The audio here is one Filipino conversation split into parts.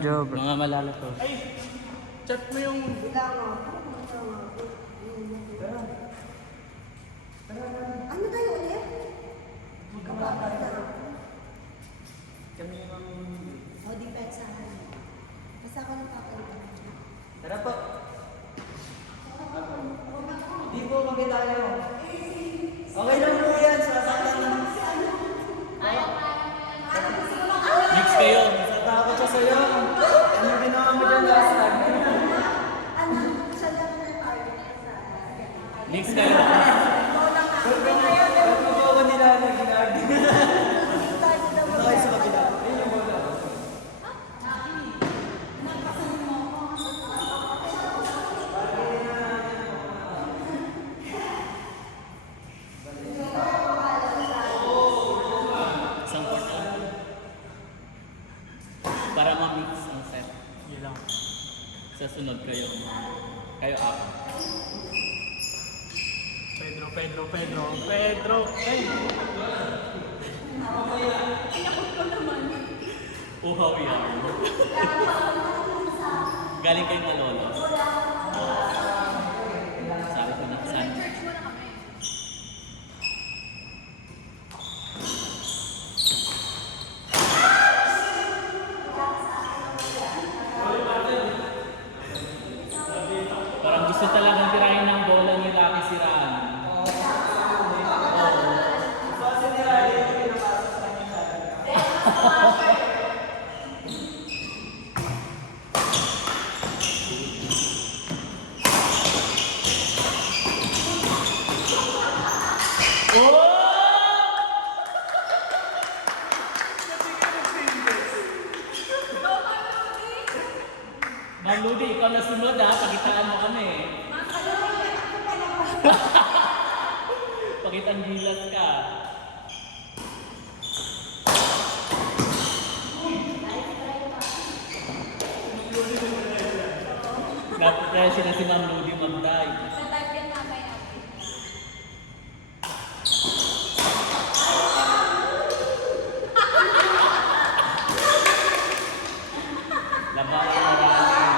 Job. Mga malala to. Ay, chat mo yung... Ano tayo ulit? Magkababa na. Kami yung... O, depends sa akin. Basta ako ng papalitan. Tara po. Hindi po, magkita tayo. Okay lang po yan. Sasaktan lang. Mix kayo. Natakot siya sa'yo. Ano ginawa mo dyan last time? Ano? Siya lang na tayo. Mix kayo. Ba't mo po ako nilalagyan? Ano kayo sa kabila? Ayun yung bola. Isang quarter. Para ma-mix ang set. Yun lang. Sa sunod kayo. Kayo up. Pedro. Ay! Uhaw yan. Galing kayong Malolo. Sabi ko na, saan? Parang gusto talagang tirahin ng bola ni Rocky Siraan. Ma'am Ludi, ikaw na sunod ha. Pakitaan mo kami. Pakitang gilas ka. Napapresya na si Ma'am Ludi mag-dive. Labanan na natin.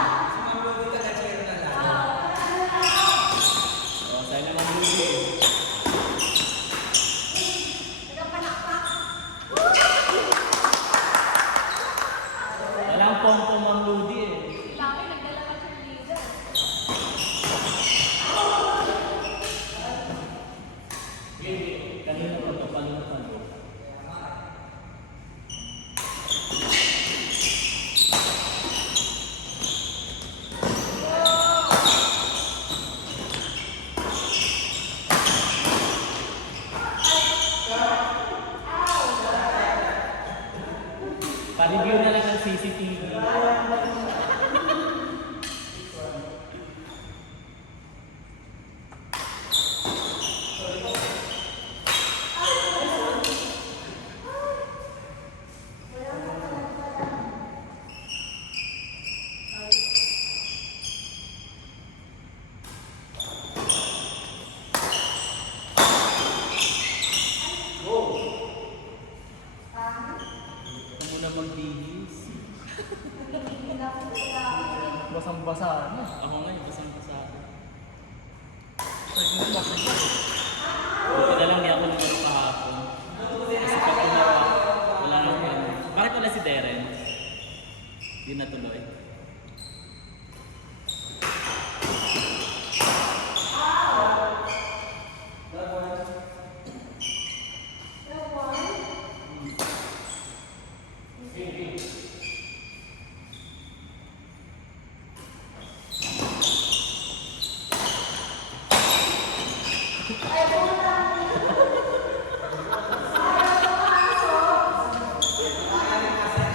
O, sa'yo na Ma'am Ludi. Walang pong-pong Ma'am Ludi eh. Kanina pa ito, paano na paano? Pa-review na lang ng CCTV. Ito muna mag-bihis. Basang-basa na. Ako nga yung basang-basa. Pwede mo basang-basa. Buti na lang di ako nagano kahapon. Kasi pag umawa, wala nang ano. Bakit wala si Darren? Di natuloy.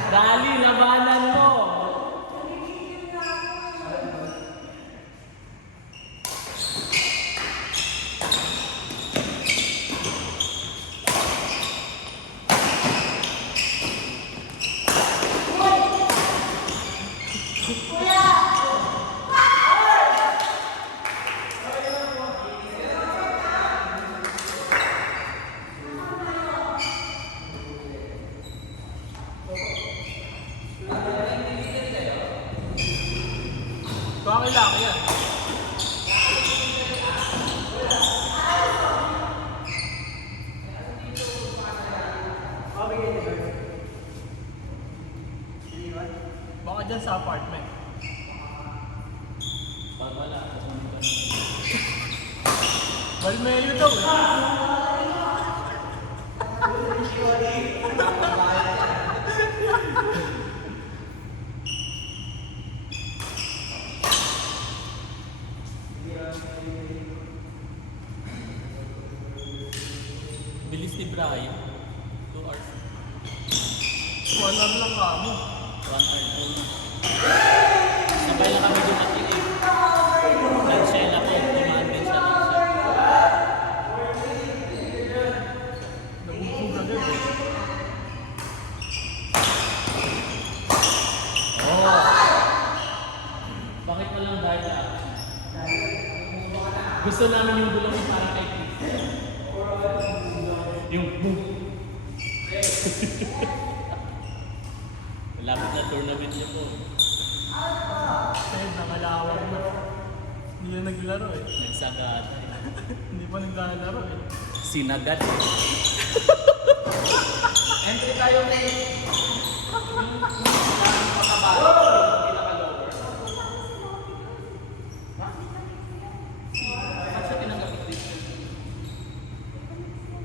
Rally, labanan mo! Bakit lang yan? Baka dyan sa apartment. Pag wala, Balmeo daw eh. bilis ni Brian. 2 hours. 1 hour lang kamo. 1 hour po. Sabay lang kami dumating eh. Nag-shell ako, tumaan din siya ng shell. Nabugbog agad eh. Oh! Bakit mo lang dahil gusto namin yung bulong yung parang kay Chris. Yung boom. Malapit na tournament niyo po. Kaya nangalawag na. Hindi na naglaro eh. Nagsagat. Hindi pa naglalaro eh. Sinagat. Entry tayo ngayon.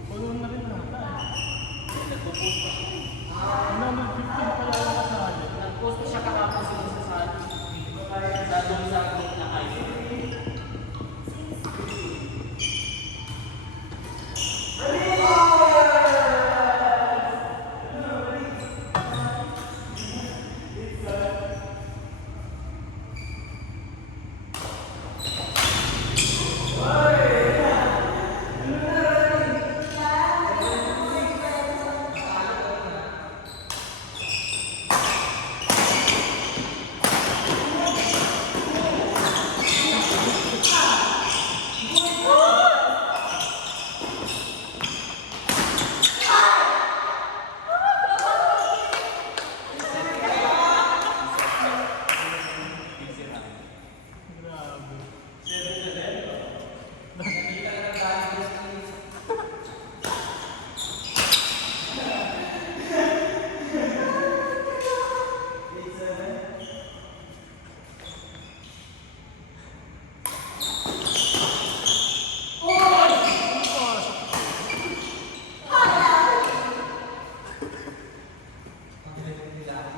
Pulo na rin nata eh. 115 pala yung kasali. Nag-post siya kahapon sa doon sa group na kayo. Grabe.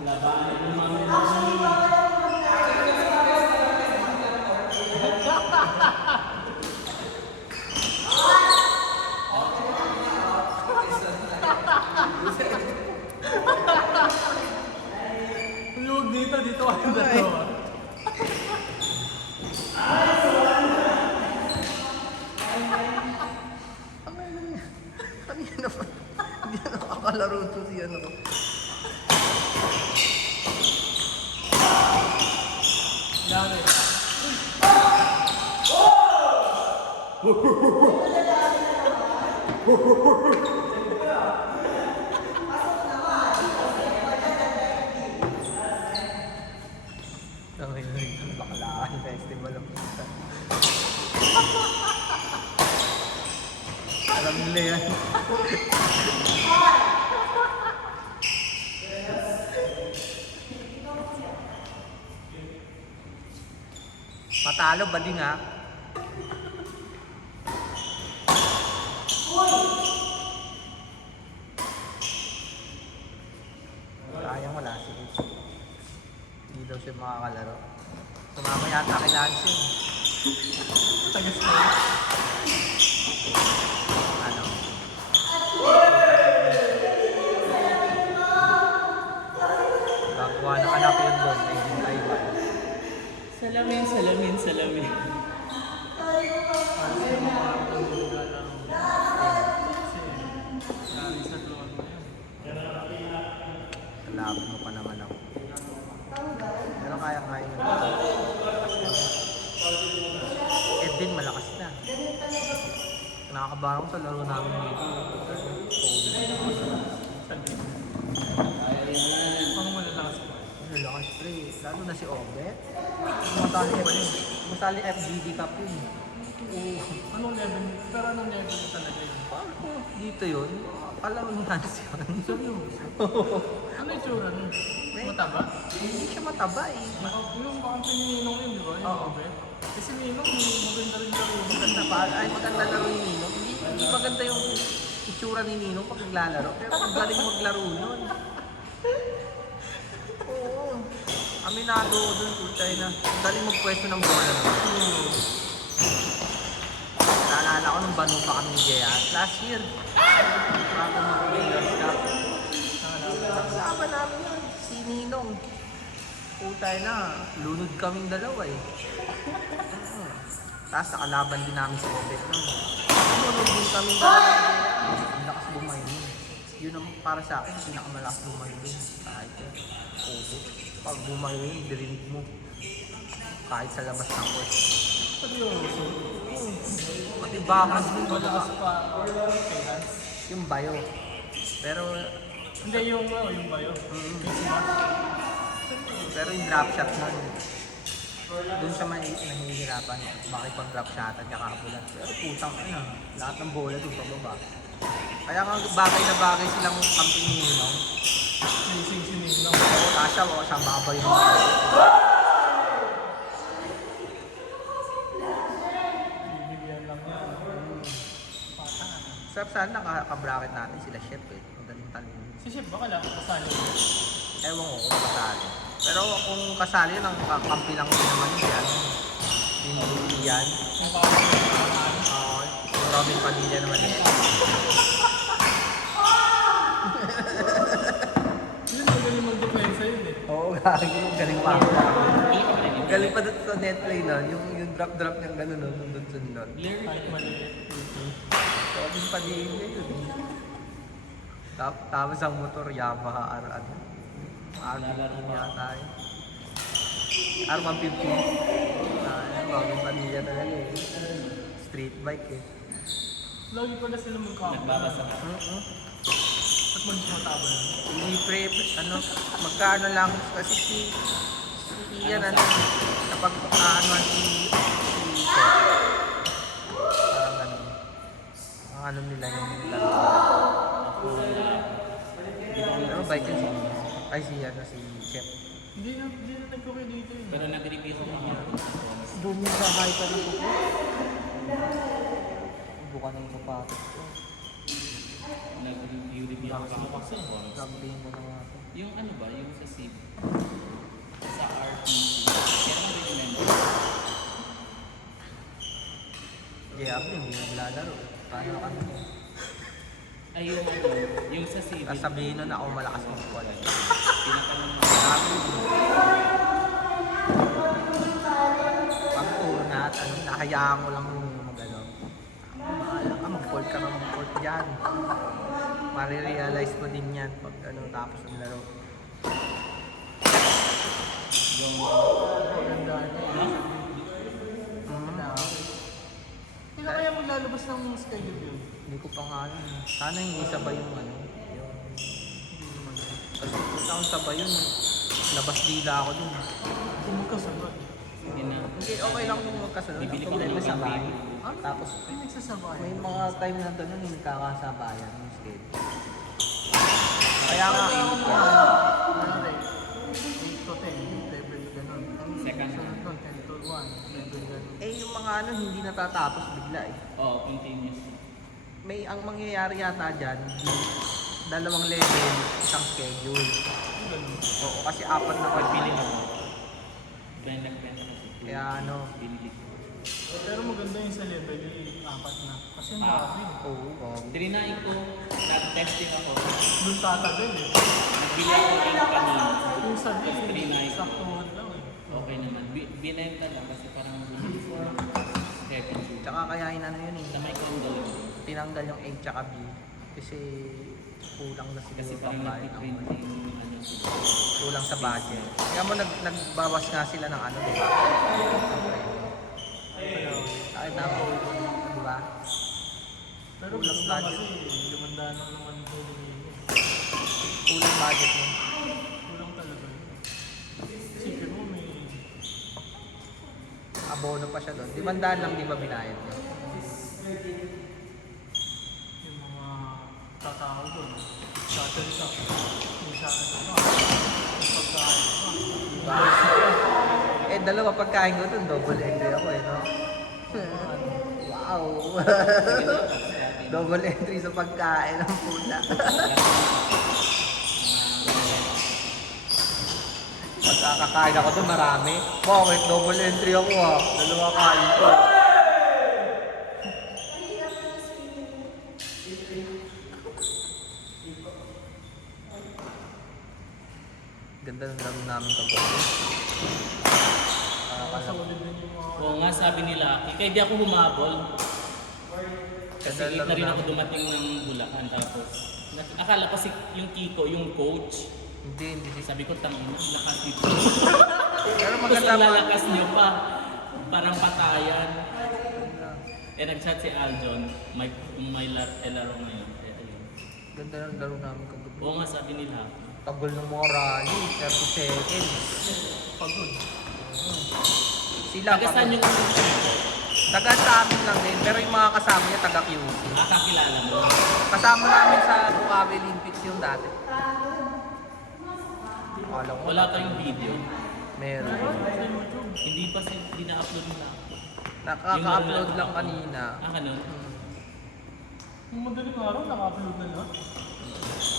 Labanan yung mga Tulog dito ang dalawa. Hindi na nakakalaro to si ano ko. Lari. Ang bakalaan festival of Pista. Alam nila yan. Patalo ba din ha? Sayang wala si Ace. Hindi daw siya makakalaro. Sumama yata kay Lance yun. Tagas na. Ano? Gagawa ng anak yun doon. May Taiwan. salamin, salamin, salamin. Para sa mga naglalaro. Kasi lari sa drone na yan. Laban mo pa naman ako. Pero kaya-kaya nyo. Edwin malakas na. Nakakabarang sa laro namin dito. Sabi. Ang malalakas pa. Ano lakas pre, lalo na si Obe. Masali FGD Cup yun. Oo. Anong level? Pero anong level talaga yun? Paano ko dito yun? Palaro ng Hans yun. Ano yung tsura nun? May- Mataba? Hindi siya mataba eh. Yung baka pininong yun, di ba? Yung Oo. Obe. Kasi Ninong, maganda rin laro. Maganda pa, ay maganda laro ni Ninong. Hindi maganda yung itsura ni Ninong pag naglalaro. Pero ang galing maglaro nun. Oo. Aminado ko dun, putay na. Ang galing magpwesto ng bola nun. Naalala ko nung banu pa kami ni Jayas last year. Bago mag-Players Cup. Laban namin yun, si Ninong. Putay na, lunod kaming dalawa eh. Tapos nakalaban din namin sa Obet nun. Lunod din kaming dalawa. Ang lakas bumayo nun. Yun ang para sa akin, pinakamalakas bumayo dun. Kahit yun, Obet. Pag bumayo yun, dirinig mo. Kahit sa labas ng court. Seryoso. Pati bakas din Malakas pa. Kay Lance. yung bayo. Pero Hindi yung bayo. Kay Simas. pero yung drop shot nun, doon siya nahihirapan. Bakit pag drop shot at kakabulan. Pero putang ano, lahat ng bola doon pababa. Kaya nga bagay na bagay silang kampi ni Ninong. Racing si Ninong. Kasha o sa babaw yung bayo. Bibigyan lang yan. Patang. Sarap sana nakabracket natin sila Chef eh. Madaling talino. Si Chef ba kailangan kasali? Ewan ko kung kasali. Pero kung kasali yun, ang kampi lang din naman yan. Hindi yan. Yung parang Yung Robin Padilla naman eh. yun, magaling mag-depensa yun eh. Oo, galing pa. Hindi ko pa rin yun. Galing pa doon sa netplay na, yung drop niyang gano'n no, nung sunod. Kahit maliit. Robin Padilla yun. Tapos ang motor, Yamaha R, ano? R15 yata yun. R150. Robin Padilla talaga eh. Street bike eh. Lagi ko na sila magkakaroon. Nagbabasa ka. At magmataba na. Hindi pre, ano, magkano lang kasi si Ian ano, kapag ano si parang ano, ang ano nila yung ano, bike yun si ay si ano, si Chef. Hindi na nagkuki dito yun. Pero nag-review ko ng Doon yung bahay ka ng buko. Buka ng sapatos ko. nag-review ako sa Horus. Sabihin mo na nga ako. Yung ano ba, yung sa SIB, sa RTC, kaya naman remember. Yeah, hindi na maglalaro. Paano kami? Ay, yung ano, yung sa SIB, Sasabihin nun ako malakas mag-call. pinatanong mo, Pag tunat, ano, nahayaan ko lang mag-ano. Bahala ka, mag-call ka dyan. Marirealize mo din yan pag ano, tapos ng laro. yung, Maganda na. Kailan kaya maglalabas ng schedule yun? Hindi ko pa nga alam. Sana hindi sabay yung ano. Yung... Kasi kung saan sabay yun, labas dila ako dun. Kung magkasabay. yun na, Hindi, okay lang kung magkasunod. Bibili Ang ko problema ng sabay. Ah, Tapos, may nagsasabay. may mga time na doon yung nagkakasabayan yung schedule. Kaya nga, Kunwari, 8 to 10, level ganun. Ang Second. sunod nun, 10 to 1, level ganun. yung mga ano, hindi natatapos bigla eh. continuous. May ang mangyayari yata dyan, dalawang level, isang schedule. Ganun. Oo, kasi apat na pag Pili mo. Benta kasi. Kaya ano, Binili ko. Pero maganda yung sa level, yung 4 na. Kasi ang dami. oo. Trinain ko, nag-testing ako. Doon tatagal eh. Nagbili ako ng kanina. Yung sa Tapos din, trinain ko. saktuhan lang eh. Okay naman. Binenta lang kasi parang bumili ko ng second shoe. Tsaka kaya inano yun Sa eh, may condo yun. tinanggal yung A tsaka B. Kasi kulang na Kasi siguro parang pambayad ng nag-print money. yung ano. Kulang sa budget. Kaya mo nagbawas nga sila ng ano, di ba? Kahit na ako, di ba? Pero Kulang gusto budget. kasi, lumandaan lang naman ito ni Kulang budget mo. Kulang talaga yun. abono pa siya doon. 500 lang, di ba binayad niya? Yung mga tatao doon. Shuttle shop. Yung shuttle shop. Yung pagkain pa. Eh, dalawa pagkain ko doon, double entry ako eh, no? Wow! Double entry sa pagkain ng puta. Pagkakakain ako doon, marami. Bakit? Double entry ako ah. Dalawa kain ko. Ganda ng dami namin kagabi. Nakasaulid din yung mga... Oo nga, sabi nila, kaya di ako humabol. Kasi Ganda late na ng rin ako namin. dumating ng Bulacan. Tapos, akala ko si yung Kiko, yung coach. Hindi. Sabi ko, tangin, lakas dito. Pero Tapos maganda ang pa. lalakas niyo pa. Parang patayan. Eh, nag-chat si Aljon, may laro ngayon. Eh, ayun. Ganda ng laro namin kagabi. Oo nga, sabi nila. Tagol ng mga rally, 30 seconds. Pagod. Sila Taga saan yung Taga sa amin lang din, pero yung mga kasama niya taga QC. kakakilala mo? Kasama namin sa Bukawi Olympics yung dati. Akala ko Wala pa yung video. meron. Sa YouTube. Hindi pa hindi na-upload nila. Nakaka-upload lang kanina. Ah, ganun? Yung madaling araw, naka-upload na lahat.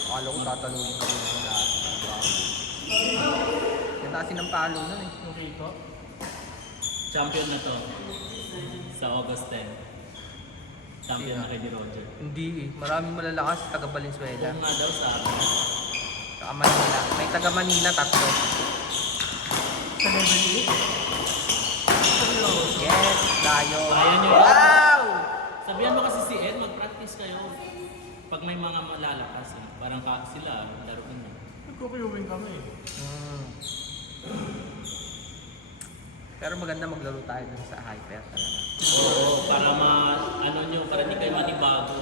Akala ko tatalunin kami ng lahat. Yan kasi ng palo nun eh. Okay ko. Champion na to. Sa August 10. Champion na kay Di Roger. Hindi eh. Maraming malalakas taga Valenzuela. Kung nga daw sa akin. Taga Manila. May taga Manila, 3. Sa level 8. Yes, tayo. Kaya nyo. Wow! Sabihan mo kasi si Ed, mag-practice kayo. Pag may mga malalakas, parang sila, laro na. Nagkukuyuwing kami. Pero maganda maglaro tayo dun sa hyper talaga. Oo, para ano nyo, para di kayo manibago.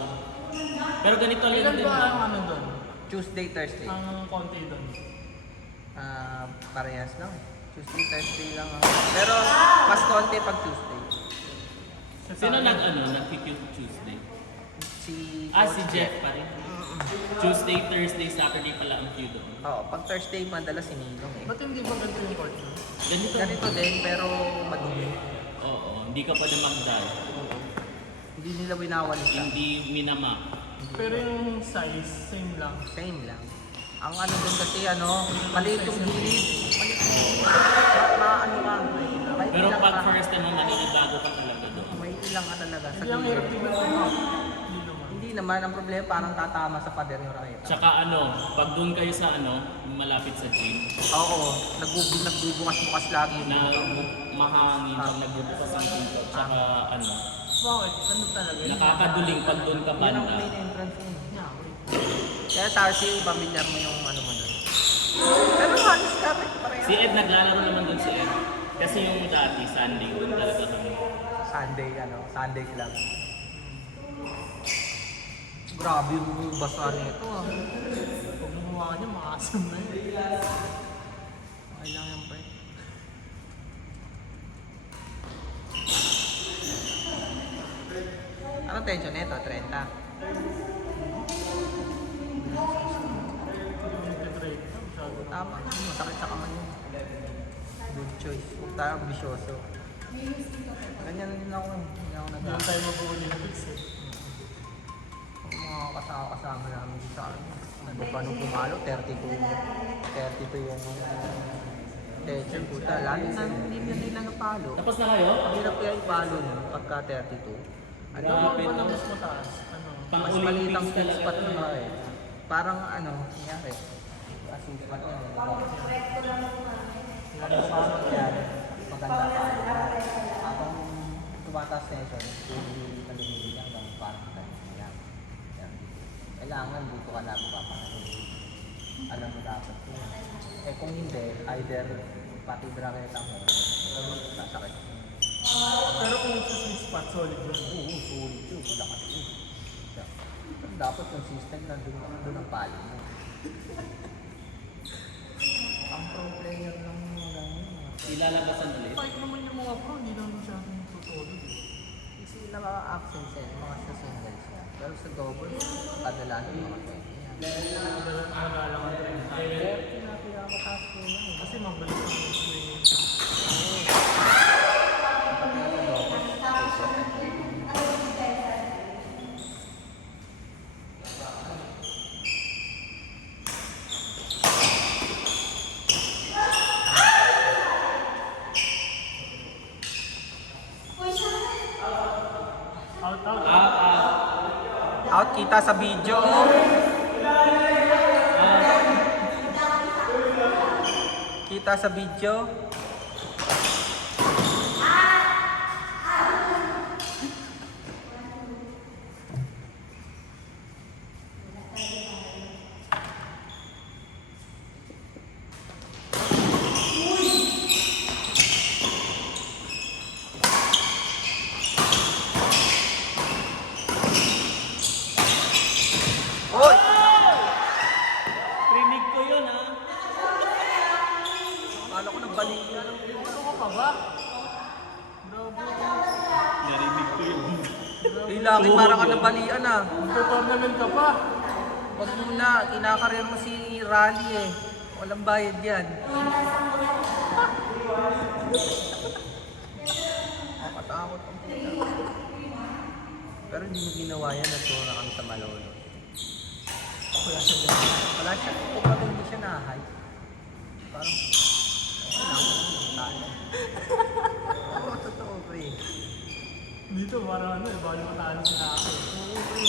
Pero ganito lang Ilan din ba ang ba? ano doon? Tuesday, Thursday. Ang konti doon? Parehas lang. Tuesday, Thursday lang. Pero mas konti pag Tuesday. Sino nag-Q Tuesday? Si Si Jeff pa rin. Tuesday, Thursday, Saturday pala ang Q doon. Oo, pag Thursday madalas sinilong eh. Ba't hindi ba ganito yung court doon? Ganito. Ganito din pero madumi. Oo, hindi ka pwede mag-dive. Hindi nila winawalis lang. Hindi minama. Pero yung size, same lang. Same lang. Ang ano dun kasi maliit yung gilid. Maliit yung ano ka. May Pero ilang pag ka. first time mo maninibago ka talaga doon. May ilang ka talaga sa Hindi ang hirap gilid. tingnan ko na. Hindi naman. Hindi naman. Ang problema parang tatama sa pader yung raketa. Tsaka pag doon kayo sa malapit sa gym, Oo. Nagbubukas-bukas lagi yung na buka. mahangin pag nagbubukas ang pinto, tsaka Bakit? Ano talaga? nakakaduling pag doon ka Yun ang banda. main entrance yun. Yeah, wait. Kaya sa RC, pamilyar mo yung ano mo doon. Pero halos kami, pareho. Si Ed naglalaro naman doon si Ed. Kasi yung dati, Sunday, doon talaga kami. Sunday lang. Grabe yung basa nito ah. Pag gumawa ka niya, makasam na yun. Okay lang yan pre. Anong tension nito? 30? Hindi mo nagtitrade. Masyado. Tama. Masakit sa kamay yun. Good choice. Huwag tayo ambisyoso. Ganyan din ako eh. Hindi ako Hindi nag- tayo mag-Olympics eh. Mga kasama namin sa ano. Ano pa nung pumalo? 32 yung tension puta. Lalo na hindi na nila napalo. Tapos na kayo? Ang hirap kaya ipalo nun pagka 32. Ano, Grabe, Ano no? mas mataas? Ano? Pang mas maliit ang Olympics sweet talaga spot to mo eh. eh. Parang nangyari. Sweet spot niya eh. Yan. Maganda pa. Habang tumataas tension, hindi kalumili hanggang parang yan. Yan. Kailangan dito ka na papakasin. Alam mo dapat kung kung hindi, either pati bracket mo, sasakit. Pero kung sa sweet spot, solid yun. Oo, solid yun. Malakas yun. Dapat yung system na doon ang palo mo. Ang pro player lang mo lang yun. Ilalabasan ulit. Fight naman yung mga mga pro, hindi lang masyadong tutulog. Kasi nakaka-accent yan, mga sa singles yan. Pero sa double, kadalasan mga 20 yan. Madala ka rin. 30 na pinakataas ko na eh. Kasi mabilis ang swing. Pati sa double, Out, out. out kita sa video. Kita sa video. Oy! Rinig ko yun ha. Akala ko nagbalikan. Ano ka pa ba? Grabe. Narinig ko yun. Eh, laki parang ka nabalian ah. Magka-tournament ka pa. Wag muna, kinakarir mo si Rally eh. Walang bayad yan. Makatakot ang puta. Pero hindi mo ginawa yan, nagsura kami sa Malolo. Wala siya dyan. Wala siya, kumbaga hindi siya nahay. Parang, oo, totoo pre. Dito parang ano eh, bali matalo sila ako. Oo pre.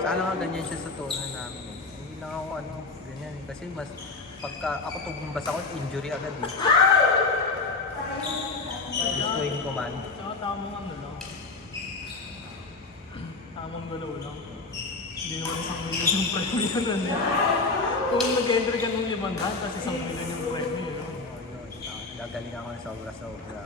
Sana nga ganyan siya sa tono namin eh. Hindi lang ako ano, ganyan eh. Kasi mas, pagka ako tubumbas ako, injury agad eh. Gusto yung command. Tsaka tamang ano lang. Tamang galaw lang. Hindi naman isang million yung premyo nun eh. Kung nag-entry ka ng 500, kasi isang million yung premyo. No? Gagaling ako ng sobra-sobra.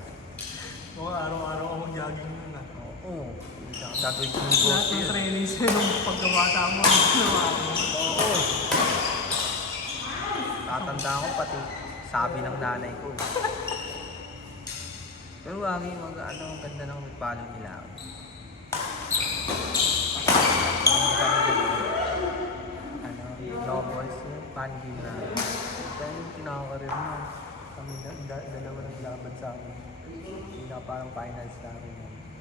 Oo, araw-araw akong jogging nun ah. Oo. Gagawin ko yung Lahat negosyo ng yun. training sa'yo nung pagkabata mo, ginawa mo. Oo. Tatanda ko pati sabi ng nanay ko. Eh. Pero wagi mag ano, ang ganda ng follow nila. Ano, novels, yung fan game na. Kaya yung pinakakarir mo, kami dalawa naglaban sa amin. Yung na parang finals namin.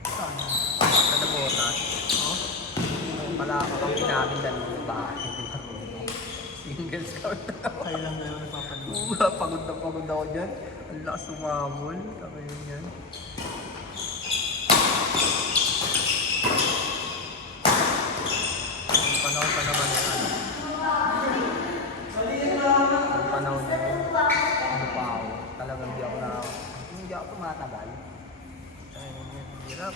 Saan? Sa Nabotas. Oo? Pala ako namin dalawang bahay. Single scout na ako. Kailan na yung napapanood? Pagod ako dyan. Ang lakas sumamol. Kami yun yan. Ang panahon pa naman yung ano. Ang panahon na yun. Ano pa ako. Talagang hindi ako tumatagal. Ayun yan. Hirap.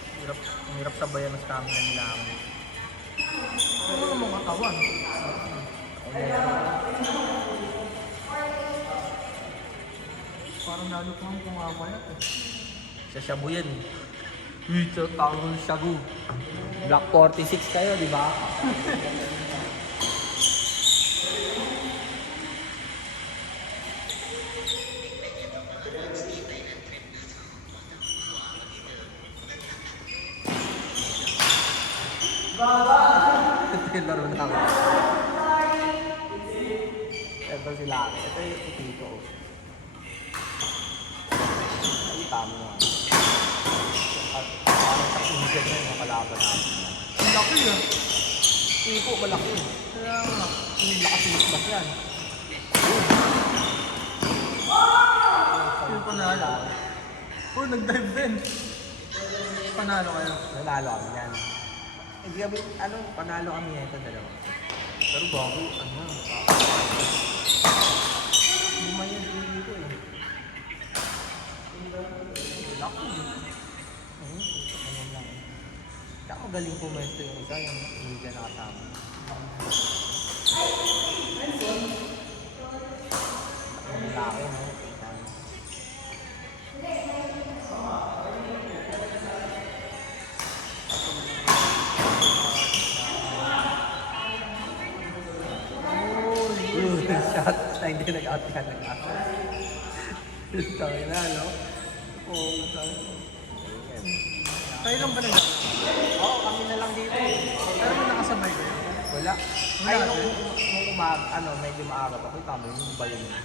Ang hirap sabayan ng stamina nila ako. Ano ang mga katawan? Parang lalo pang pumamayat eh. Sa Shabu yan. Ito, tawag ng Shabu. Black 46 kayo, di ba? Ito yung laro na ako. Ito sila. Ito yung tito. Ay, tama nga. Parang sa injan na yung kalaban natin. Ang laki ah. Tiko, malaki. Kaya nga. Yung lakas ng isbas yan. Yung panalo. Oh, nag-dive din. Panalo kayo. Nanalo kami yan. Hindi kami, ano, panalo kami yan ito dalawa. Pero bago, ano, lima yan dito eh. Laki eh. Ganyan lang. Kaya magaling pumesto yung isa, yung hindi ka nakasama. Ang laki, no? Shot na hindi nag-out ka nag-out. Tayo na, no? Oo, tayo. Kayo lang ba nag- Oo, kami na lang dito. Pero may nakasabay kayo. Wala. Wala Ay, din. nung umaga, medyo maaga pa. Kita mo yung bayo na.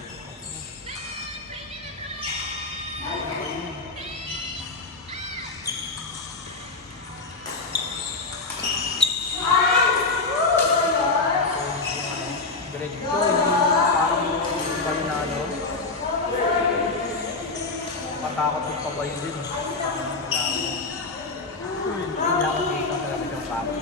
Grade 2, parang yung bayo na ano. Matakot yung pabayo din. Wala ako dito talaga yung pako.